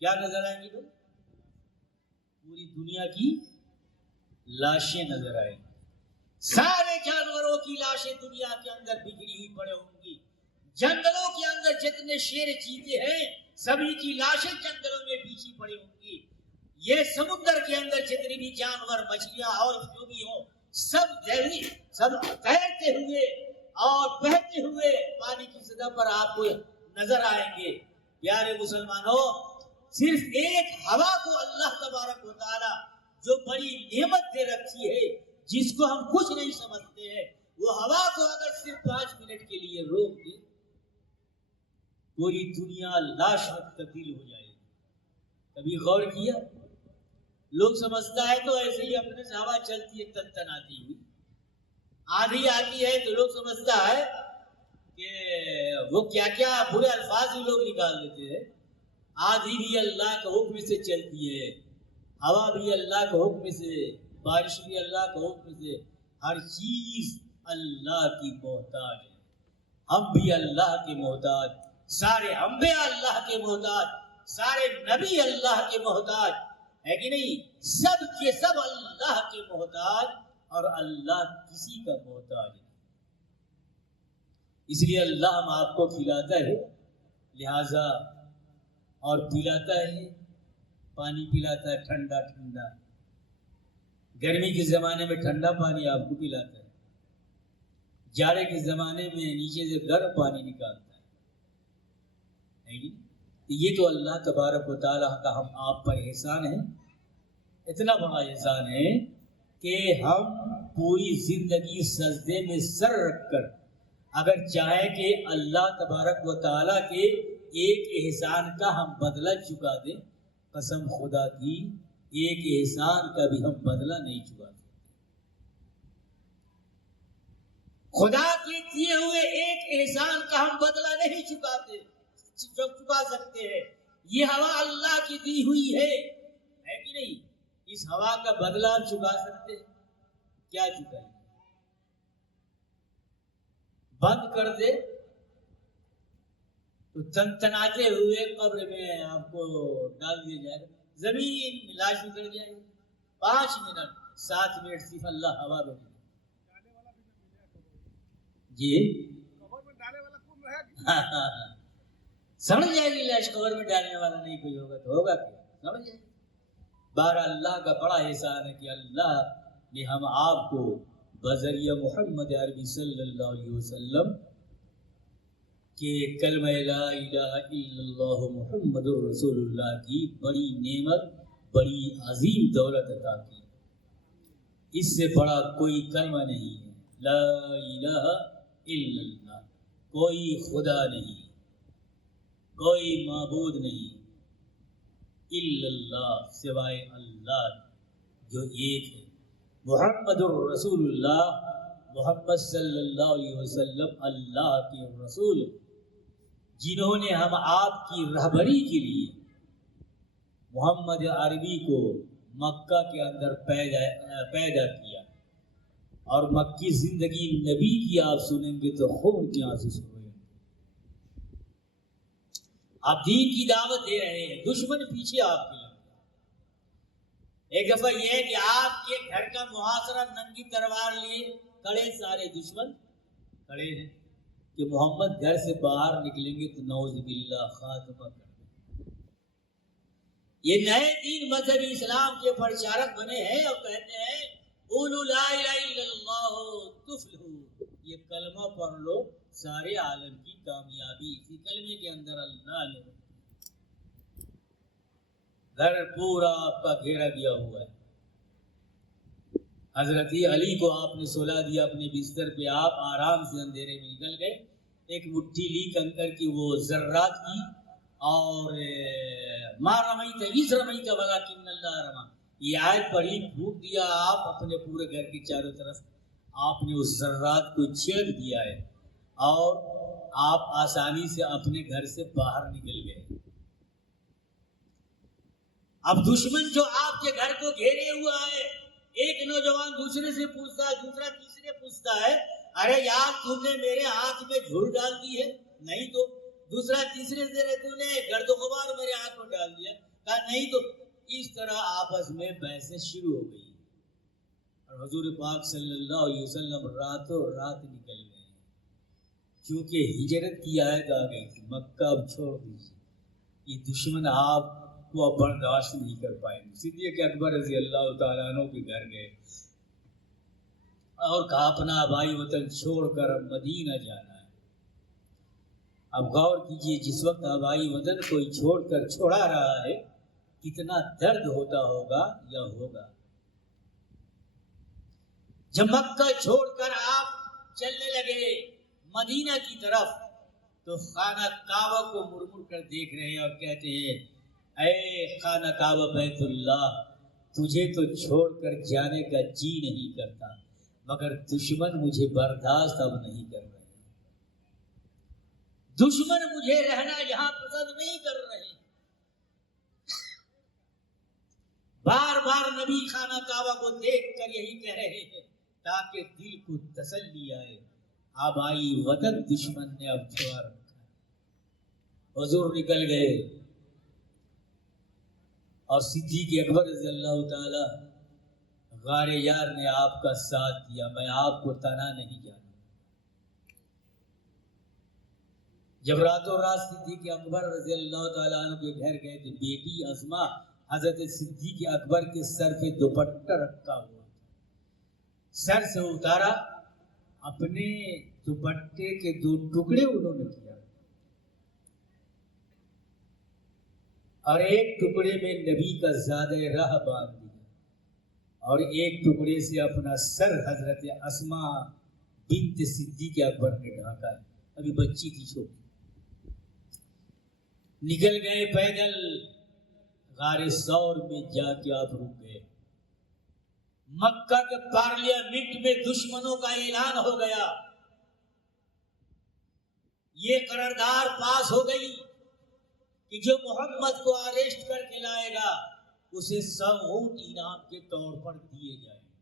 کیا نظر آئیں گی بھائی؟ پوری دنیا کی لاشیں نظر آئیں گی. سارے جانوروں کی لاشیں دنیا کے اندر بکھری ہوئی پڑے ہوں گی. جنگلوں کے اندر جتنے شیر چیتے ہیں سبھی کی لاشیں جنگلوں میں بچھی پڑی ہوں گی. یہ سمندر کے اندر جتنے بھی جانور، مچھلیاں اور جو بھی ہوں، سب تیرتے ہوئے اور بہتے ہوئے پانی کی سطح پر آپ کو نظر آئیں گے. پیارے مسلمانوں، صرف ایک ہوا کو اللہ تبارک و تعالی جو بڑی نعمت دے رکھی ہے، جس کو ہم کچھ نہیں سمجھتے ہیں، وہ ہوا کو اگر صرف 5 منٹ کے لیے روک دے پوری دنیا لاش میں تبدیل ہو جائے. کبھی غور کیا؟ لوگ سمجھتا ہے تو ایسے ہی اپنے سے ہوا چلتی ہے تنتناتی ہوئی، آدھی آتی ہے تو لوگ سمجھتا ہے کہ وہ کیا کیا برے الفاظ بھی لوگ نکال دیتے ہیں. آدھی بھی اللہ کے حکم سے چلتی ہے، ہوا بھی اللہ کے حکم سے، بارش بھی اللہ کے حکم سے، ہر چیز اللہ کی محتاج ہے. ہم بھی اللہ کے محتاج، سارے انبیاء اللہ کے محتاج، سارے نبی اللہ کے محتاج ہے کہ نہیں؟ سب کے سب اللہ کے محتاج، اور اللہ کسی کا محتاج نہیں. اس لیے اللہ ہم آپ کو کھلاتا ہے لہذا اور پلاتا ہے، پانی پلاتا ہے ٹھنڈا ٹھنڈا. گرمی کے زمانے میں ٹھنڈا پانی آپ کو پلاتا ہے، جاڑے کے زمانے میں نیچے سے گرم پانی نکالتا ہے. یہ تو اللہ تبارک و تعالیٰ کا ہم آپ پر احسان ہے. اتنا بڑا احسان ہے کہ ہم پوری زندگی سجدے میں سر رکھ کر اگر چاہیں کہ اللہ تبارک و تعالیٰ کے ایک احسان کا ہم بدلہ چکا دیں، قسم خدا کی ایک احسان کا بھی ہم بدلہ نہیں چکا دیں. خدا کے کیے ہوئے ایک احسان کا ہم بدلہ نہیں چکا سکتے ہیں. یہ ہوا اللہ کی دی ہوئی ہے کہ نہیں؟ اس ہوا کا بدلہ ہم چکا سکتے ہیں؟ کیا چکائیں؟ بند کر دے تو تنتناتے ہوئے قبر میں آپ کو ڈال دیا جائے گا، زمین میں لاش اتر جائے گی. 5 منٹ 7 منٹ صرف اللہ ہوا میں جی سمجھ جائے گی. لاش قبر میں ڈالنے والا نہیں کوئی ہوگا تو ہوگا کیا؟ سمجھ جائے. بہرحال اللہ کا بڑا احسان ہے کہ اللہ نے ہم آپ کو بذریعہ محمد عربی صلی اللہ علیہ وسلم کہ کلمہ لا الہ الا اللہ محمد رسول اللہ کی بڑی نعمت، بڑی عظیم دولت عطا کی. اس سے بڑا کوئی کلمہ نہیں ہے. لا الہ الا اللہ، کوئی خدا نہیں، کوئی معبود نہیں الا اللہ، سوائے اللہ جو ایک ہے. محمد الرسول اللہ، محمد صلی اللہ علیہ وسلم اللہ کے رسول جنہوں نے ہم آپ کی رہبری کے لیے محمد عربی کو مکہ کے اندر پیدا کیا. اور مکی زندگی نبی کی آپ سنیں گے تو خون کے آنسو سنیں گے. آپ دین کی دعوت دے رہے ہیں، دشمن پیچھے آپ کے لگے. ایک دفعہ یہ ہے کہ آپ کے گھر کا محاصرہ ننگی تلوار لیے کھڑے، سارے دشمن کھڑے ہیں کہ محمد گھر سے باہر نکلیں گے تو نعوذ باللہ خاتمہ کر دیں. یہ نئے دین مذہب اسلام کے پرچارک بنے ہیں اور کہتے ہیں قولوا لا الہ الا اللہ تفلحوا، یہ کلمہ پڑھ لو سارے عالم کی کامیابی اسی کلمے کے اندر اللہ نے. گھر پورا آپ کا گھیرا گیا ہوا ہے. حضرت علی کو آپ نے سلا دیا اپنے بستر پہ، آپ آرام سے اندھیرے میں نکل گئے. ایک مٹھی لی کنکر کی وہ ذرات کی اور ما رمیت اذ رمیت ولکن اللہ رمی، یہ آیت پڑھی، پھونک دیا آپ اپنے پورے گھر کی چاروں طرف. آپ نے اس ذرات کو چھیڑ دیا ہے اور آپ آسانی سے اپنے گھر سے باہر نکل گئے. اب دشمن جو آپ کے گھر کو گھیرے ہوا ہے، ایک نوجوان دوسرے سے پوچھتا ہے، دوسرا تیسرے پوچھتا ہے ارے یار تم نے میرے ہاتھ میں دھول ڈال دی ہے؟ نہیں تو. دوسرا تیسرے سے تم نے گرد و غبار میرے ہاتھ میں ڈال دیا؟ کہا نہیں تو. اس طرح آپس میں بحثیں شروع ہو گئی اور حضور پاک صلی اللہ علیہ وسلم راتوں رات نکل گئے کیونکہ ہجرت کی آیت آ گئی تھی. مکہ اب چھوڑ دیجیے، یہ دشمن آپ کو اب برداشت نہیں کر پائیں گے. صدیق اکبر رضی اللہ تعالیٰ عنہ کے گھر گئے اور کہا اپنا بھائی وطن چھوڑ کر اب مدینہ جانا ہے. اب غور کیجئے، جس وقت آبائی وطن کوئی چھوڑ کر چھوڑا رہا ہے کتنا درد ہوتا ہوگا یا ہوگا. جب مکہ چھوڑ کر آپ چلنے لگے مدینہ کی طرف تو خانہ کعبہ کو مڑ مڑ کر دیکھ رہے ہیں اور کہتے ہیں اے خانہ کعبہ بیت اللہ، تجھے تو چھوڑ کر جانے کا جی نہیں کرتا، مگر دشمن مجھے برداشت اب نہیں کر رہے، دشمن مجھے رہنا یہاں پسند نہیں کر رہے۔ بار بار نبی خانہ کعبہ کو دیکھ کر یہی کہہ رہے ہیں تاکہ دل کو تسلی آئے، اب آئی وطن دشمن نے اب چھوڑا رکھا۔ حضور نکل گئے اور صدیق اکبر رضی اللہ تعالی غار یار نے آپ کا ساتھ دیا، میں آپ کو تنا نہیں جانا۔ جب راتوں رات صدیق اکبر رضی اللہ تعالیٰ عنہ کے گھر گئے تو بیٹی اسما حضرت صدیق اکبر کے سر پہ دوپٹہ رکھا ہوا، سر سے اتارا، اپنے دوپٹے کے 2 ٹکڑے انہوں نے کیا اور ایک ٹکڑے میں نبی کا زیادہ راہ باندھ دیا اور ایک ٹکڑے سے اپنا سر حضرت اسما بنت صدیق اکبر نے ڈھانکا ہے، ابھی بچی تھی چھوٹی۔ نکل گئے پیدل، غار ثور میں جا کے آپ رک گئے۔ مکہ کے پارلیمنٹ میں دشمنوں کا اعلان ہو گیا، یہ قرارداد پاس ہو گئی کہ جو محمد کو اریسٹ کر کے لائے گا اسے 100 اونٹ انعام کے طور پر دیے جائیں گے۔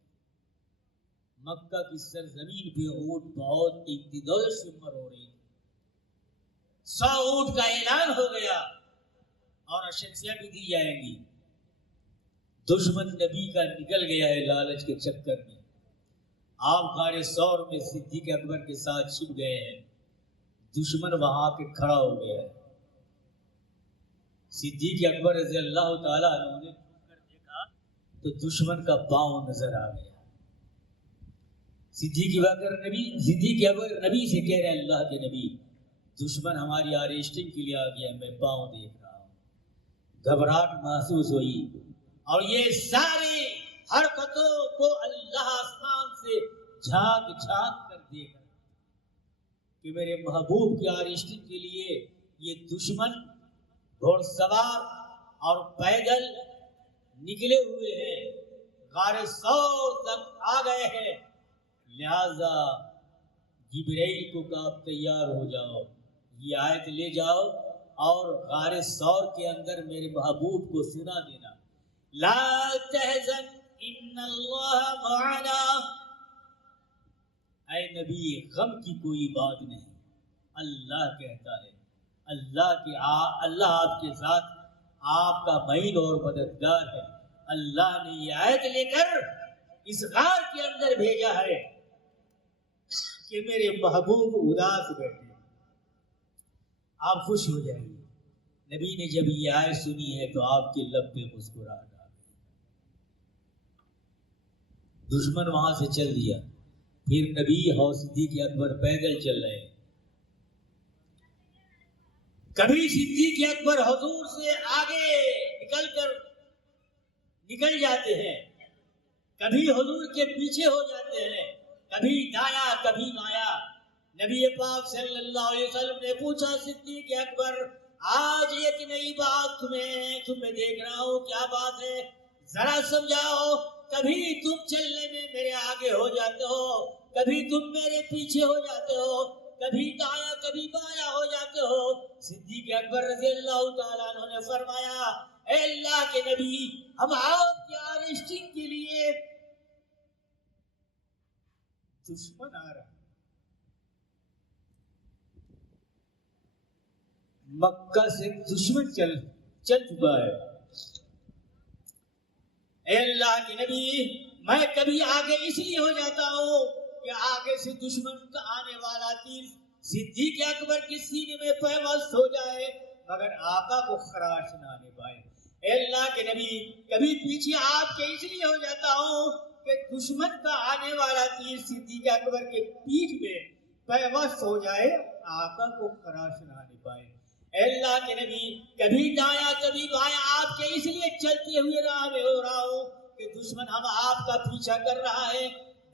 مکہ کی سرزمین پہ اونٹ بہت قیمتی دولت شمار ہو رہی تھی۔ 100 اونٹ کا اعلان ہو گیا اور اشیاء بھی دی جائیں گی۔ دشمن نبی کا نکل گیا ہے لالچ کے چکر میں، آپ غار ثور میں صدیق اکبر کے ساتھ چھپ گئے ہیں، دشمن وہاں کے کھڑا ہو گیا ہے۔ صدیق اکبر رضی اللہ تعالیٰ عنہ نے دیکھا تو دشمن کا پاؤں نظر آ گیا۔ صدیق اکبر نبی سے کہہ رہے اللہ کے نبی، دشمن ہماری اریسٹنگ کے لیے آ گیا، میں پاؤں دیکھ رہا ہوں۔ گھبراہٹ محسوس ہوئی اور یہ ساری حرکتوں کو اللہ آسمان سے جھانک جھانک کر دیکھ رہا کہ میرے محبوب کی اریسٹنگ کے لیے یہ دشمن گھوڑ سوار اور پیدل نکلے ہوئے ہیں، غار ثور تک آ گئے ہیں، لہذا جبرائیل کو کہا آپ تیار ہو جاؤ، یہ آیت لے جاؤ اور غار ثور کے اندر میرے محبوب کو سنا دینا، لا تحزن ان اللہ معنا۔ اے نبی غم کی کوئی بات نہیں، اللہ کہتا ہے، اللہ آپ کے ساتھ، آپ کا معین اور مددگار ہے۔ اللہ نے یہ آیت لے کر اس غار کے اندر بھیجا ہے کہ میرے محبوب اداس بیٹھے، آپ خوش ہو جائیں گے۔ نبی نے جب یہ آیت سنی ہے تو آپ کے لب پہ مسکراہٹ آ گئی۔ دشمن وہاں سے چل دیا، پھر نبی اور صدیق اکبر پیدل چل رہے ہیں۔ کبھی صدیق اکبر حضور سے آگے نکل جاتے ہیں، کبھی حضور کے پیچھے ہو جاتے ہیں، کبھی دایاں کبھی بایاں۔ نبی پاک صلی اللہ علیہ وسلم نے پوچھا صدیق اکبر آج ایک نئی بات تمہیں دیکھ رہا ہوں، کیا بات ہے ذرا سمجھاؤ؟ کبھی تم چلنے میں میرے آگے ہو جاتے ہو، کبھی تم میرے پیچھے ہو جاتے ہو، کبھی دایاں کبھی بایاں ہو جاتے ہو۔ صدیق اکبر رضی اللہ تعالیٰ عنہ نے فرمایا اے اللہ کے نبی، ہم آپ کی اریسٹنگ کے لیے دشمن آ رہا، مکہ سے دشمن چل چکا ہے، اے اللہ کے نبی میں کبھی آگے اس لیے ہو جاتا ہوں کہ آگے سے دشمن کا آنے والا تیر صدیق اکبر کے سینے میں پیوست ہو جائے مگر آقا کو خراش نہ آنے پائے۔ اے اللہ کے نبی کبھی پیچھے آپ کے اس لیے ہو جاتا ہوں کہ دشمن کا آنے والا تیر صدیق اکبر کے پیٹھ میں پیوست ہو جائے، آقا کو خراش نہ آنے پائے۔ اے اللہ کے نبی کبھی دایاں کبھی بایاں آپ کے اس لیے چلتے ہوئے راہ میں ہو رہا ہوں کہ دشمن ہم آپ کا پیچھا کر رہا ہے،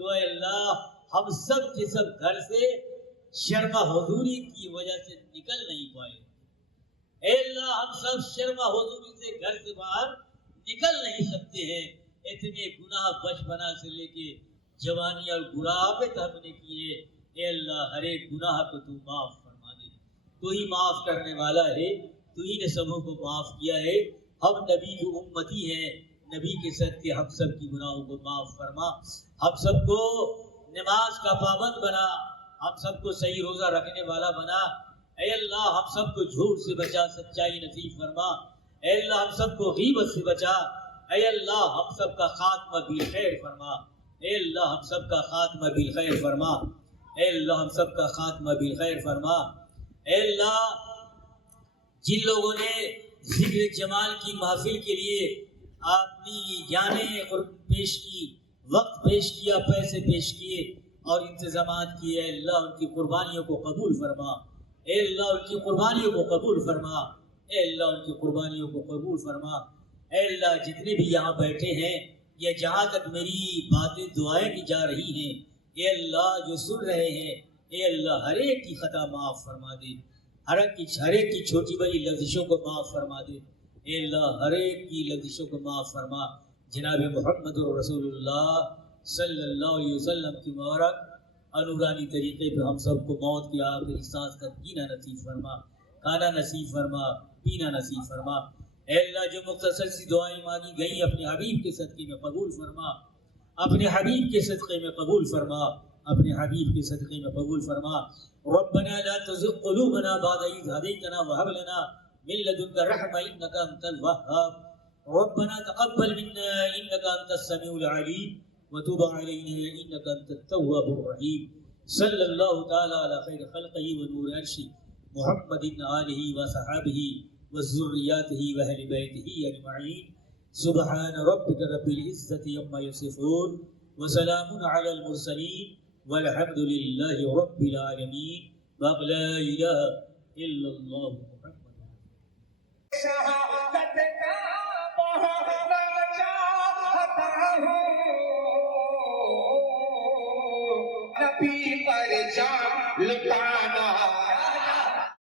تو اے اللہ ہم سب کے سب گھر سے شرما حضوری کی وجہ سے نکل نہیں پائے. اے اللہ ہم سب شرما حضوری سے گھر سے باہر نکل نہیں سکتے ہیں. اتنے گناہ بچپنا سے لے کے جوانی اور بڑھاپے تک ہم نے کیے. اے اللہ ہر ایک گناہ کو تو معاف فرما دے. تو ہی معاف کرنے والا ہے. تو ہی نے سبوں کو معاف کیا ہے. ہم نبی کی امتی ہیں. نبی کے صدقے ہم سب کی گناہوں کو معاف فرما. ہم سب کو نماز کا پابند بنا. ہم سب کو صحیح روزہ رکھنے والا بنا. اے اللہ ہم سب کو جھوٹ سے بچا, سچائی نصیب فرما. اے اللہ ہم سب کو غیبت سے بچا. اے اللہ ہم سب کا خاتمہ بالخیر فرما. اے اللہ ہم سب کا خاتمہ بالخیر فرما. اے اللہ ہم سب کا خاتمہ بالخیر فرما. اے اللہ جن لوگوں نے ذکر جمال کی محفل کے لیے اپنی جانیں پیش کی, وقت پیش کیا, پیسے پیش کیے اور انتظامات کیے, اے اللہ ان کی قربانیوں کو قبول فرما. اے اللہ ان کی قربانیوں کو قبول فرما. اے اللہ ان کی قربانیوں کو قبول فرما. اے اللہ جتنے بھی یہاں بیٹھے ہیں یا جہاں تک میری باتیں دعائیں کی جا رہی ہیں, اے اللہ جو سن رہے ہیں, اے اللہ ہر ایک کی خطا معاف فرما دے. ہر ایک کی چھوٹی بڑی لفظوں کو معاف فرما دے. اے اللہ ہر ایک کی لفظوں کو معاف فرما. جناب محمد رسول اللہ صلی اللہ علیہ وسلم کی مبارک انورانی طریقے پہ ہم سب کو موت کی آخری سانس تک جینا نصیب فرما, کھانا نصیب فرما, پینا نصیب فرما. اے اللہ جو مختصر سی دعائیں مانگی گئیں اپنے حبیب کے صدقے میں قبول فرما. اپنے حبیب کے صدقے میں قبول فرما. اپنے حبیب کے صدقے میں قبول فرما. ربنا لا تزغ قلوبنا بعد إذ هديتنا وهب لنا من لدنك رحمة إنك أنت الوهاب. ربنا تقبل منا إنك أنت السميع العليم وتب علينا إنك أنت التواب الرحيم. صلى الله تعالى على خير خلقه ونور عرشه محمد آله وصحابه وذرياته وأهل بيته أجمعين. سبحان ربك رب العزة عما يصفون وسلام على المرسلين والحمد لله رب العالمين. لا إله إلا الله محمد. شہادت کا بہانا چاہتا ہوں نبی